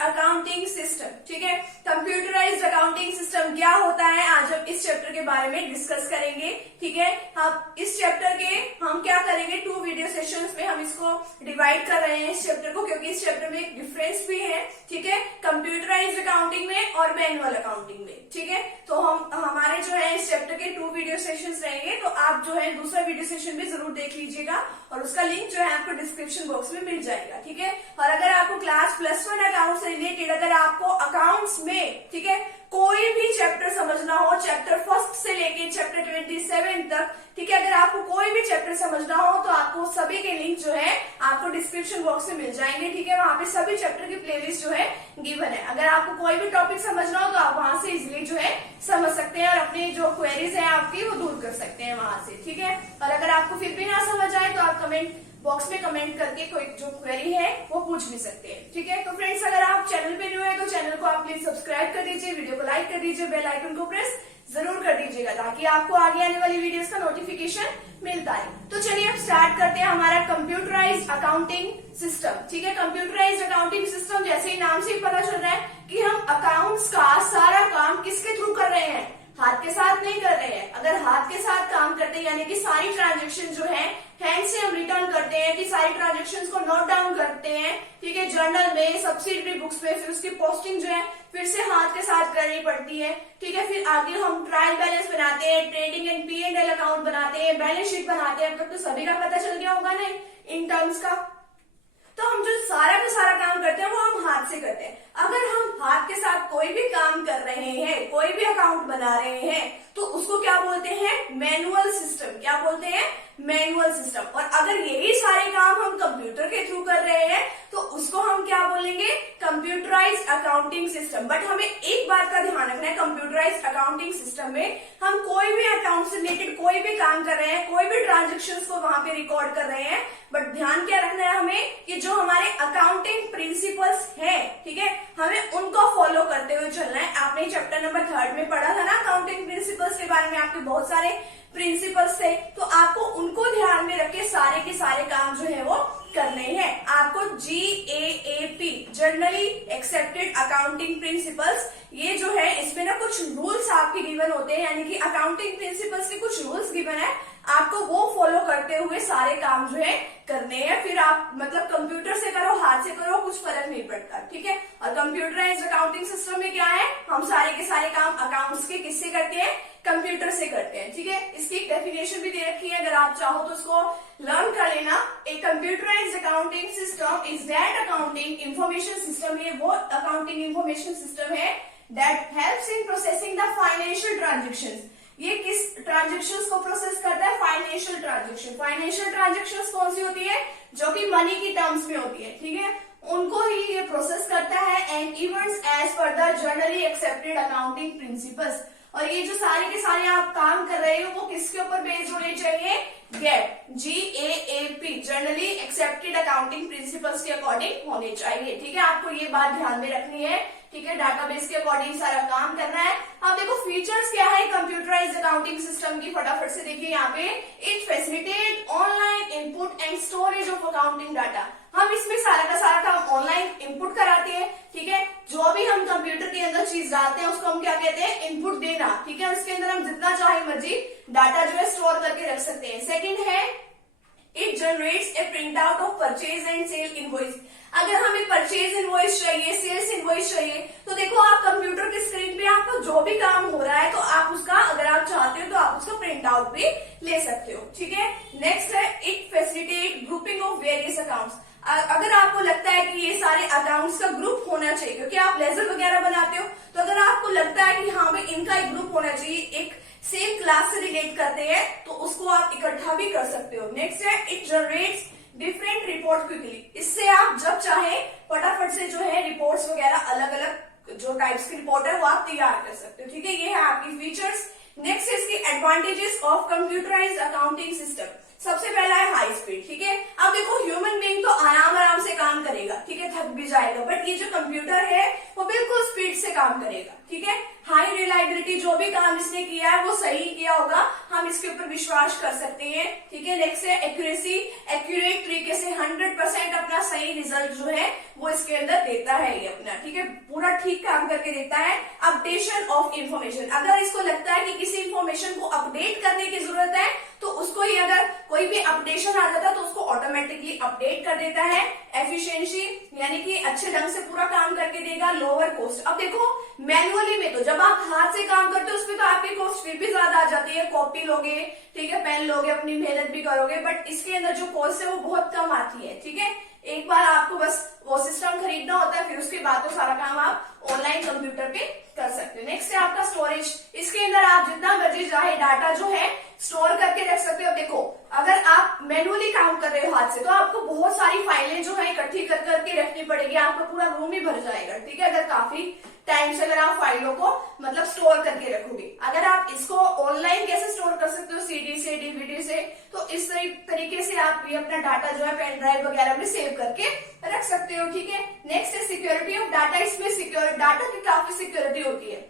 Computerised accounting system. ठीक है, computerised accounting system क्या होता है, आज हम इस चैप्टर के बारे में डिस्कस करेंगे। ठीक है, हम इस चैप्टर के हम क्या करेंगे, 2 वीडियो सेशंस में हम इसको डिवाइड कर रहे हैं इस चैप्टर को, क्योंकि इस चैप्टर में एक डिफरेंस भी है। ठीक है, कंप्यूटराइज्ड अकाउंटिंग में और मैनुअल अकाउंटिंग में। ठीक है, तो हमारे जो है इस चैप्टर के 2 वीडियो सेशंस रहेंगे, तो आप जो है दूसरा वीडियो सेशन भी जरूर देख लीजिएगा और उसका लिंक जो है आपको डिस्क्रिप्शन बॉक्स में मिल जाएगा। ठीक है, और अगर आपको क्लास +1 अकाउंट से रिलेटेड, अगर आपको अकाउंट्स में, ठीक है, कोई भी चैप्टर समझना हो, चैप्टर 1 से लेके चैप्टर 27 तक, ठीक है, अगर आपको कोई भी चैप्टर समझना हो तो आपको सभी के लिंक जो है आपको डिस्क्रिप्शन बॉक्स में मिल जाएंगे। ठीक है, वहां पे सभी चैप्टर की प्लेलिस्ट जो है गिवन है। अगर आपको कोई भी टॉपिक समझना हो तो आप वहां से इजिली जो है समझ सकते हैं और अपनी जो क्वेरीज है आपकी वो दूर कर सकते हैं वहां से। ठीक है, और अगर आपको फिर भी ना समझ आए तो आप कमेंट बॉक्स में कमेंट करके कोई जो क्वेरी है वो पूछ भी सकते हैं। ठीक है, तो फ्रेंड्स अगर आप चैनल पे न्यू है तो चैनल को आप प्लीज सब्सक्राइब कर दीजिए, वीडियो को लाइक कर दीजिए, बेल आइकन को प्रेस जरूर कर दीजिएगा ताकि आपको आगे आने वाली वीडियोस का नोटिफिकेशन मिलता है। तो चलिए अब स्टार्ट करते हैं हमारा कंप्यूटराइज्ड अकाउंटिंग सिस्टम। ठीक है, कंप्यूटराइज्ड अकाउंटिंग सिस्टम, जैसे ही नाम से ही पता चल रहा है कि हम अकाउंट्स का सारा काम किसके थ्रू कर रहे हैं, हाथ के साथ नहीं कर रहे हैं। अगर हाथ के साथ काम करते हैं यानी कि सारी ट्रांजेक्शन जो है हैंड से हम रिटर्न करते हैं, कि सारी ट्रांजेक्शन को नोट डाउन करते हैं, ठीक है, जर्नल में, सब्सिडरी बुक्स में, फिर उसकी पोस्टिंग जो है फिर से हाथ के साथ करनी पड़ती है। ठीक है, फिर आगे हम ट्रायल बैलेंस बनाते हैं, ट्रेडिंग एंड P&L अकाउंट बनाते हैं, बैलेंस शीट बनाते हैं। अब तक तो सभी का पता चल गया होगा ना इन टर्म्स का। तो हम जो सारा का सारा काम करते हैं वो हम हाथ से करते हैं। अगर हम हाथ के साथ कोई भी काम कर रहे हैं, कोई भी अकाउंट बना रहे हैं, तो उसको क्या बोलते हैं, मैनुअल सिस्टम। क्या बोलते हैं, मैनुअल सिस्टम। और अगर यही सारे काम हम कंप्यूटर के थ्रू कर रहे हैं तो उसको हम क्या बोलेंगे, कंप्यूटराइज्ड अकाउंटिंग सिस्टम। बट हमें एक बात का ध्यान रखना है, कंप्यूटराइज्ड अकाउंटिंग सिस्टम में हम कोई भी अकाउंट से रिलेटेड कोई भी काम कर रहे हैं, कोई भी ट्रांजेक्शन्स को वहां पे रिकॉर्ड कर रहे हैं, बट ध्यान क्या रखना है हमें कि जो हमारे अकाउंटिंग प्रिंसिपल्स हैं, ठीक है, हमें उनको फॉलो करते हुए चलना है। आपने चैप्टर नंबर 3 में पढ़ा था ना अकाउंटिंग प्रिंसिपल्स के बारे में, आपके बहुत सारे प्रिंसिपल्स थे, तो आपको उनको ध्यान में रख के सारे के सारे काम जो है वो करने हैं। आपको GAAP generally accepted accounting principles, ये जो है इसमें ना कुछ रूल्स आपके गिवन होते हैं, यानी कि अकाउंटिंग प्रिंसिपल्स के कुछ रूल्स गिवन है, आपको वो फॉलो करते हुए सारे काम जो है करने हैं। फिर आप मतलब कंप्यूटर से करो, हाथ से करो, कुछ फर्क नहीं पड़ता। ठीक है, और कंप्यूटराइज्ड अकाउंटिंग सिस्टम में क्या है, हम सारे के सारे काम अकाउंट्स के किससे करते हैं, कंप्यूटर से करते हैं। ठीक है, इसकी एक डेफिनेशन भी दे रखी है, अगर आप चाहो तो उसको लर्न कर लेना। A computerized accounting system is that accounting information system, ये वो अकाउंटिंग इंफॉर्मेशन सिस्टम है that helps in processing the financial transactions. ये किस ट्रांजेक्शन्स को प्रोसेस करता है, फाइनेंशियल ट्रांजेक्शन। फाइनेंशियल ट्रांजेक्शन्स कौन सी होती है, जो कि मनी की टर्म्स में होती है, ठीक है, उनको ही ये प्रोसेस करता है। And events as per the generally accepted accounting principles. और ये जो सारे के सारे आप काम कर रहे हो वो किसके ऊपर बेस्ड होने चाहिए, GAAP generally accepted accounting principles के अकॉर्डिंग होने चाहिए। ठीक है, आपको ये बात ध्यान में रखनी है। ठीक है, डाटाबेस के अकॉर्डिंग सारा काम करना है। अब देखो फीचर्स क्या है कंप्यूटराइज्ड अकाउंटिंग सिस्टम की, फटाफट से देखिए यहाँ पे, it facilitate online input and storage of accounting data. हम इसमें सारा का सारा काम ऑनलाइन इनपुट कराते हैं। ठीक है, जो भी हम कंप्यूटर के अंदर चीज डालते हैं उसको हम क्या कहते हैं, इनपुट देना। ठीक है, उसके अंदर हम जितना चाहे मर्जी डाटा जो है स्टोर करके रख सकते हैं। सेकेंड है, it generates a print out of purchase and sale invoice. अगर हमें परचेज इनवॉइस चाहिए, सेल्स इनवॉइस चाहिए, तो देखो आप कंप्यूटर की स्क्रीन पे आपको जो भी काम हो रहा है तो आप उसका, अगर आप चाहते हो तो आप उसका प्रिंट आउट भी ले सकते हो। ठीक है, नेक्स्ट है, it facilitate grouping of various accounts. अगर आपको लगता है कि ये सारे अकाउंट्स का ग्रुप होना चाहिए, क्योंकि आप लेजर वगैरह बनाते हो, तो अगर आपको लगता है कि हाँ भाई इनका एक ग्रुप होना चाहिए, एक सेम क्लास से रिलेट करते हैं, तो उसको आप इकट्ठा भी कर सकते हो। नेक्स्ट है, it generates different report quickly. इससे आप जब चाहे फटाफट से जो है रिपोर्ट्स वगैरह अलग अलग जो टाइप्स की रिपोर्ट है वो आप तैयार कर सकते हो। ठीक है, ये है आपकी फीचर्स। नेक्स्ट है इसकी advantages of computerised accounting system. सबसे पहला है हाई स्पीड, ठीक है। अब देखो ह्यूमन बीइंग तो आराम से काम करेगा, ठीक है, थक भी जाएगा, बट ये जो कंप्यूटर है वो बिल्कुल स्पीड से काम करेगा, ठीक है। हाई रिलायबिलिटी, जो भी काम इसने किया है वो सही किया होगा, हम इसके ऊपर विश्वास कर सकते हैं, ठीक है। नेक्स्ट है एक्यूरेसी, एक्यूरेट तरीके से 100% अपना सही रिजल्ट जो है वो इसके अंदर देता है ये अपना, ठीक है, पूरा ठीक काम करके देता है। अपडेशन ऑफ इंफॉर्मेशन, अगर इसको लगता है कि किसी इंफॉर्मेशन को अपडेट करने की जरूरत है तो उसको ही अगर कोई भी अपडेशन आ जाता है तो उसको ऑटोमेटिकली अपडेट कर देता है। एफिशिएंसी, यानी कि अच्छे ढंग से पूरा काम करके देगा। लोअर कॉस्ट, अब देखो मैनुअली में तो जब आप हाथ से काम करते हो उसमें तो आपकी कॉस्ट फिर भी ज्यादा आ जाती है, कॉपी लोगे, ठीक है, पेन लोगे, अपनी मेहनत भी करोगे, बट इसके अंदर जो कॉस्ट है वो बहुत कम आती है, ठीक है। एक बार आपको बस वो सिस्टम खरीदना होता है, फिर उसके बाद तो सारा काम आप ऑनलाइन कंप्यूटर पे कर सकते हो। नेक्स्ट है आपका स्टोरेज, इसके अंदर आप जितना मर्जी चाहे डाटा जो है स्टोर करके रख सकते हो। देखो अगर आप मैनुअली काम कर रहे हो हाथ से तो आपको बहुत सारी फाइलें जो है इकट्ठी कर करके रखनी पड़ेगी, आपका पूरा रूम ही भर जाएगा, ठीक है, अगर काफी टाइम से अगर आप फाइलों को मतलब स्टोर करके रखोगे। अगर आप इसको ऑनलाइन कैसे स्टोर कर सकते हो, सीडी से, डीवीडी से, तो इस तरीके से आप ये अपना डाटा जो है पेन ड्राइव वगैरह में सेव करके रख सकते हो, ठीक है। नेक्स्ट है सिक्योरिटी ऑफ डाटा, इसमें सिक्योर डाटा की काफी सिक्योरिटी होती है,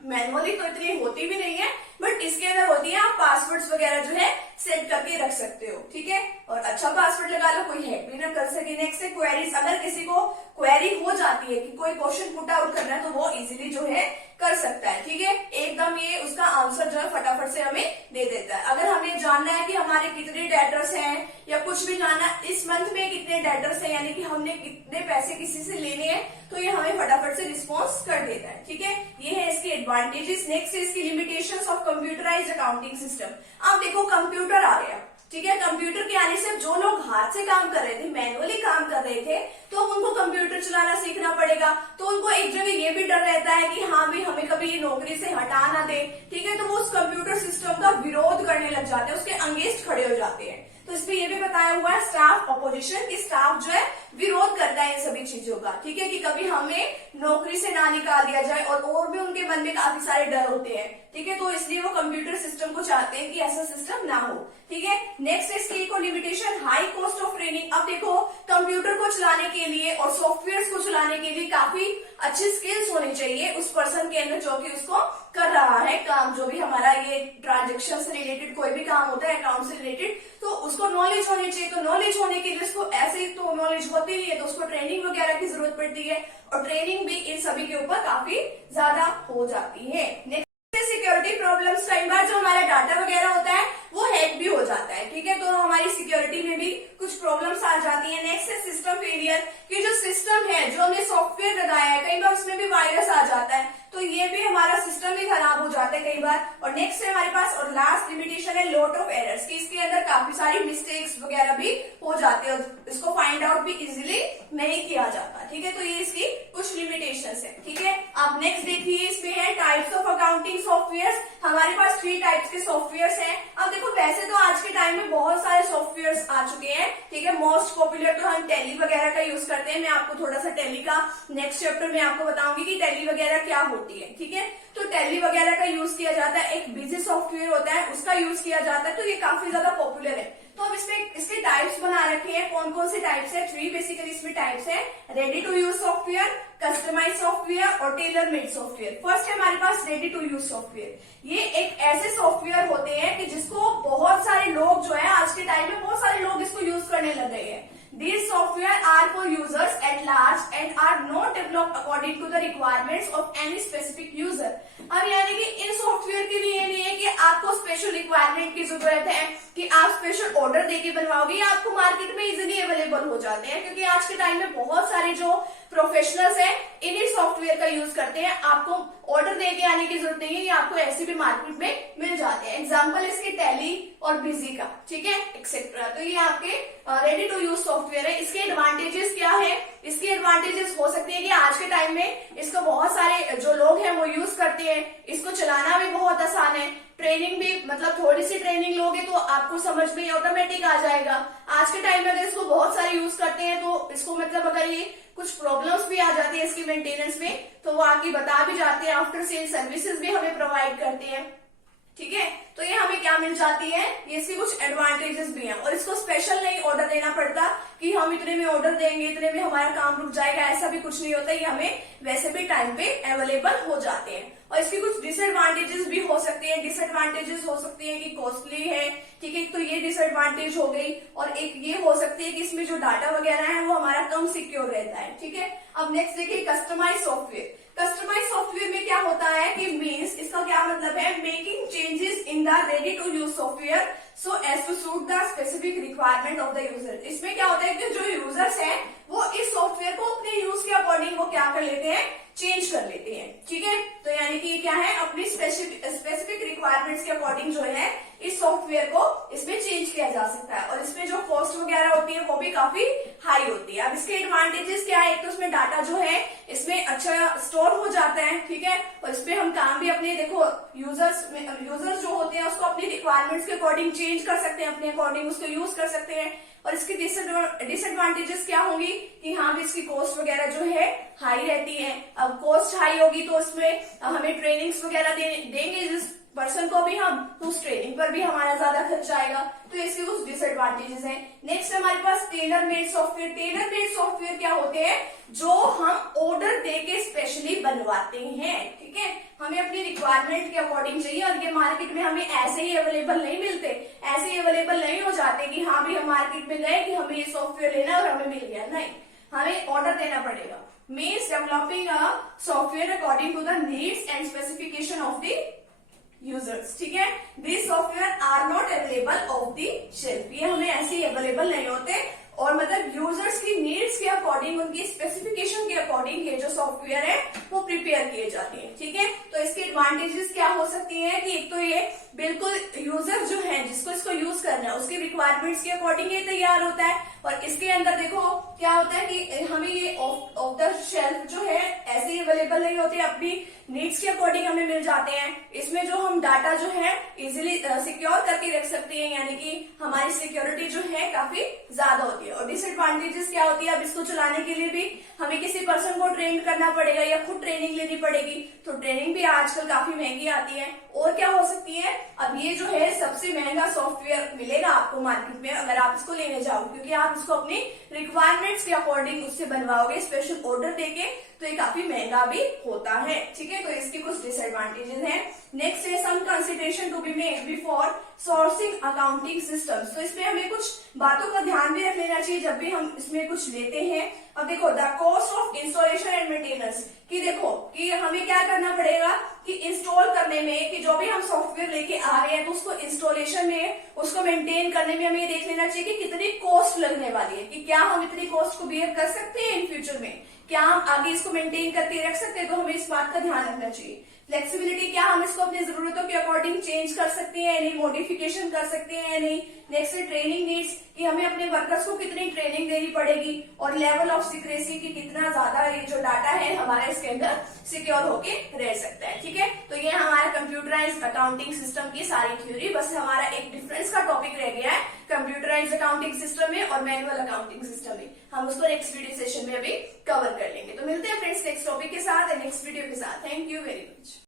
मैनुअली तो इतनी होती भी नहीं है, बट इसके अंदर होती है, आप पासवर्ड्स वगैरह जो है सेट करके रख सकते हो, ठीक है, और अच्छा पासवर्ड लगा लो, कोई हैक भी ना कर सके। नेक्स्ट है क्वेरीज, अगर किसी को क्वेरी हो जाती है कि कोई क्वेश्चन पुट आउट करना है तो वो इजीली जो है कर सकता है, ठीक है, एकदम ये उसका आंसर जो है फटाफट से हमें दे देता है। अगर हमें जानना है कि हमारे कितने डेटर्स हैं या कुछ भी जानना इस मंथ में कितने डेटर्स हैं, यानी कि हमने कितने पैसे किसी से लेने हैं, तो ये हमें फटाफट से रिस्पॉन्स कर देता है, ठीक है। ये है इसके एडवांटेजेस। नेक्स्ट है इसकी limitations of computerised accounting system. अब देखो कंप्यूटर आ गया, ठीक है, कंप्यूटर के आने से जो लोग हाथ से काम कर रहे थे, मैनुअली काम कर रहे थे, तो उनको कंप्यूटर चलाना सीखना पड़ेगा, तो उनको एक जगह ये भी डर रहता है कि हाँ भी हमें कभी ये नौकरी से हटा ना दे, ठीक है, तो वो उस कंप्यूटर सिस्टम का विरोध करने लग जाते हैं, उसके अगेंस्ट खड़े हो जाते हैं। तो इसमें ये भी बताया हुआ है स्टाफ अपोजिशन, की स्टाफ जो है विरोध करता है इन सभी चीजों का, ठीक है, कि कभी हमें नौकरी से ना निकाल दिया जाए, और भी उनके मन में काफी सारे डर होते हैं, ठीक है, तो इसलिए वो कंप्यूटर सिस्टम को चाहते हैं कि ऐसा सिस्टम ना हो, ठीक है। नेक्स्ट इसकी को limitation, high cost of training. अब देखो कंप्यूटर को चलाने के लिए और सॉफ्टवेयर को चलाने के लिए काफी अच्छी स्किल्स होनी चाहिए उस पर्सन के अंदर जो कि उसको कर रहा है काम, जो भी हमारा ये ट्रांजेक्शन से रिलेटेड कोई भी काम होता है अकाउंट से रिलेटेड, तो उसको नॉलेज होनी चाहिए। तो नॉलेज होने के लिए उसको ऐसे ही तो नॉलेज होती नहीं है, तो उसको ट्रेनिंग वगैरह की जरूरत पड़ती है, और ट्रेनिंग भी इन सभी के ऊपर काफी ज्यादा हो जाती है। सिक्योरिटी प्रॉब्लम्स, कई बार जो हमारा डाटा वगैरह होता है वो हैक भी हो जाता है, ठीक है, तो हमारी सिक्योरिटी में भी कुछ प्रॉब्लम्स आ जाती है। नेक्स्ट है सिस्टम फेलियर, कि जो सिस्टम है जो हमने सॉफ्टवेयर लगाया है कई बार उसमें भी वायरस आ जाता है, तो ये भी हमारा सिस्टम ही खराब हो जाता है कई बार। और नेक्स्ट है हमारे पास, और लास्ट लिमिटेशन है लॉट ऑफ एरर्स, कि इसके अंदर काफी सारी मिस्टेक्स वगैरह भी हो जाते हैं और इसको फाइंड आउट भी इजीली नहीं किया जाता, ठीक है, तो ये इसकी कुछ लिमिटेशंस है, ठीक है। अब नेक्स्ट देखिए, इसमें है टाइप्स ऑफ अकाउंटिंग सॉफ्टवेयर। हमारे पास 3 टाइप्स के सॉफ्टवेयर हैं। अब देखो वैसे तो आज के टाइम में बहुत सारे सॉफ्टवेयर आ चुके हैं, ठीक है, मोस्ट पॉपुलर तो हम टैली वगैरह का यूज करते हैं। मैं आपको थोड़ा सा टैली का नेक्स्ट चैप्टर में आपको बताऊंगी कि टैली वगैरह क्या होती है, ठीक है। तो टैली वगैरह का यूज किया जाता है, एक बिजी सॉफ्टवेयर होता है उसका यूज किया जाता है, तो ये काफी ज्यादा पॉपुलर है। तो अब इसमें इसके टाइप्स बना रखे हैं, कौन कौन से टाइप्स है, 3 बेसिकली इसमें टाइप्स है, ready to use software, customize software और टेलर मेड सॉफ्टवेयर। फर्स्ट है हमारे पास रेडी टू यूज सॉफ्टवेयर। ये एक ऐसे सॉफ्टवेयर होते हैं कि जिसको बहुत सारे लोग जो है आज के टाइम में बहुत सारे लोग इसको यूज करने लग गए हैं। These software are for users at large and are not developed according to the requirements of any specific user। अब यानी कि इन सॉफ्टवेयर के लिए नहीं है कि आपको स्पेशल रिक्वायरमेंट की जरूरत है कि आप स्पेशल ऑर्डर देके बनवाओगे, या आपको मार्केट में इजीली अवेलेबल हो जाते हैं, क्योंकि आज के टाइम में बहुत सारे जो प्रोफेशनल्स हैं इन्हीं सॉफ्टवेयर का यूज करते हैं। आपको ऑर्डर देके आने की जरूरत नहीं है, ये आपको ऐसे भी मार्केट में मिल जाते हैं। एग्जाम्पल इसके टैली और बिजी का, ठीक है, एक्सेट्रा। तो ये आपके रेडी टू यूज सॉफ्टवेयर है। इसके एडवांटेजेस क्या है? इसके एडवांटेजेस हो सकते हैं कि आज के टाइम में इसको बहुत सारे जो लोग हैं वो यूज करते हैं, इसको चलाना भी बहुत आसान है, ट्रेनिंग भी मतलब थोड़ी सी ट्रेनिंग लोगे तो आपको समझ में ऑटोमेटिक आ जाएगा। आज के टाइम में अगर इसको बहुत सारे यूज करते हैं तो इसको मतलब अगर ये कुछ प्रॉब्लम्स भी आ जाती है इसकी मेंटेनेंस में तो वो आगे बता भी जाते हैं, आफ्टर सेल सर्विसेज भी हमें प्रोवाइड करते हैं, ठीक है। तो तो ये हमें क्या मिल जाती है, ये इसकी कुछ एडवांटेजेस भी हैं। और इसको स्पेशल नहीं ऑर्डर देना पड़ता कि हम इतने में ऑर्डर देंगे इतने में हमारा काम रुक जाएगा, ऐसा भी कुछ नहीं होता। ये हमें वैसे भी टाइम पे अवेलेबल हो जाते हैं। और इसकी कुछ डिसएडवांटेजेस भी हो सकते हैं। डिसएडवांटेजेस हो सकती है कि कॉस्टली है, ठीक है, तो ये डिसएडवांटेज हो गई। और एक ये हो सकती है कि इसमें जो डाटा वगैरह है वो हमारा कम सिक्योर रहता है, ठीक है। अब नेक्स्ट देखिए कस्टमाइज सॉफ्टवेयर। कस्टमाइज सॉफ्टवेयर में क्या होता है कि मीन्स, इसका क्या मतलब है, making changes in the ready to use software so as to suit the specific requirement of the user. इसमें क्या होता है कि जो यूजर्स हैं वो इस सॉफ्टवेयर को अपने यूज के अकॉर्डिंग वो क्या कर लेते हैं, चेंज कर लेते हैं, ठीक है। तो यानी कि क्या है, अपनी स्पेसिफिक रिक्वायरमेंट्स के अकॉर्डिंग जो है इस सॉफ्टवेयर को इसमें चेंज किया जा सकता है। और इसमें जो कॉस्ट वगैरह होती है वो भी काफी हाई होती है। अब इसके एडवांटेजेस क्या है, एक तो इसमें डाटा जो है इसमें अच्छा स्टोर हो जाता है, ठीक है। और इसमें हम काम भी अपने, देखो यूजर्स जो होते हैं उसको अपनी रिक्वायरमेंट्स के अकॉर्डिंग चेंज कर सकते हैं, अपने अकॉर्डिंग उसको यूज कर सकते हैं। और इसकी डिसएडवांटेजेस क्या होंगी कि हाँ भी इसकी कॉस्ट वगैरह जो है हाई रहती है। अब कॉस्ट हाई होगी तो इसमें हमें ट्रेनिंग्स वगैरह देंगे जिस पर्सन को भी हम, तो उस ट्रेनिंग पर भी हमारा ज्यादा खर्च आएगा। तो इसके कुछ डिसएडवांटेजेस हैं। नेक्स्ट हमारे पास tailor made software. Tailor made software क्या होते हैं, जो हम ऑर्डर दे के स्पेशली बनवाते हैं, ठीक है। हमें अपनी रिक्वायरमेंट के अकॉर्डिंग चाहिए और ये मार्केट में हमें ऐसे ही अवेलेबल नहीं मिलते, ऐसे ही अवेलेबल नहीं हो जाते कि हाँ भी हम मार्केट में गए कि हमें ये सॉफ्टवेयर लेना और हमें मिल गया, नहीं, हमें ऑर्डर देना पड़ेगा। Means developing a software according to the needs and specification of the users, ठीक है। This software are not available off the shelf, ये हमें ऐसे ही अवेलेबल नहीं होते। और मतलब यूजर्स की नीड्स के अकॉर्डिंग, उनकी स्पेसिफिकेशन के अकॉर्डिंग ये जो सॉफ्टवेयर है वो प्रिपेयर किए जाते हैं, ठीक है। तो इसके एडवांटेजेस क्या हो सकती है कि एक तो ये बिल्कुल यूजर जो है जिसको इसको यूज करना है उसकी रिक्वायरमेंट्स के अकॉर्डिंग ये तैयार होता है। और इसके अंदर देखो क्या होता है कि हमें ये ऑफ द शेल्फ जो है ऐसे ही अवेलेबल नहीं होते, अपनी नीड्स के अकॉर्डिंग हमें मिल जाते हैं। इसमें जो हम डाटा जो है इजिली सिक्योर करके रख सकते हैं, यानी कि हमारी सिक्योरिटी जो है काफी ज्यादा होती है। और डिसएडवांटेजेस क्या होती है, अब इसको चलाने के लिए भी हमें किसी पर्सन को ट्रेन करना पड़ेगा या खुद ट्रेनिंग लेनी पड़ेगी, तो ट्रेनिंग भी आजकल काफी महंगी आती है। और क्या हो सकती है, अब ये जो है सबसे महंगा सॉफ्टवेयर मिलेगा आपको मार्केट में अगर आप इसको लेने जाओ, क्योंकि आप इसको अपनी रिक्वायरमेंट्स के अकॉर्डिंग उससे बनवाओगे स्पेशल ऑर्डर देके, तो ये काफी महंगा भी होता है, ठीक है। तो इसके कुछ डिसएडवांटेजेस हैं। नेक्स्ट है some consideration to be made before sourcing accounting systems. तो इसमें हमें कुछ बातों का ध्यान भी रख लेना चाहिए जब भी हम इसमें कुछ लेते हैं। अब देखो the cost of installation and maintenance, कि देखो कि हमें क्या करना पड़ेगा कि इंस्टॉल करने में, कि जो भी हम सॉफ्टवेयर लेके आ रहे हैं तो उसको इंस्टॉलेशन में, उसको मेंटेन करने में हमें देख लेना चाहिए कि कितनी कॉस्ट लगने वाली है, कि क्या हम इतनी कॉस्ट को बियर कर सकते हैं इन फ्यूचर में, क्या हम आगे इसको मेंटेन करके रख सकते हैं। तो हमें इस बात का ध्यान रखना चाहिए। फ्लेक्सिबिलिटी, क्या हम इसको अपनी जरूरतों के अकॉर्डिंग चेंज कर सकते हैं या नहीं, मॉडिफिकेशन कर सकते हैं या नहीं। नेक्स्ट है ट्रेनिंग नीड्स, कि हमें अपने वर्कर्स को कितनी ट्रेनिंग देनी पड़ेगी। और लेवल ऑफ सिक्रेसी, कि कितना ज्यादा ये जो डाटा है हमारा इसके अंदर सिक्योर होके रह सकता है, ठीक है। तो ये हमारा कंप्यूटराइज्ड अकाउंटिंग सिस्टम की सारी थ्योरी, बस हमारा एक डिफरेंस का टॉपिक रह गया है कंप्यूटराइज्ड अकाउंटिंग सिस्टम में और मैनुअल अकाउंटिंग सिस्टम में। हम उसको नेक्स्ट वीडियो सेशन में अभी कवर कर लेंगे। तो मिलते हैं फ्रेंड्स नेक्स्ट टॉपिक के साथ, नेक्स्ट वीडियो के साथ। Thank you very much.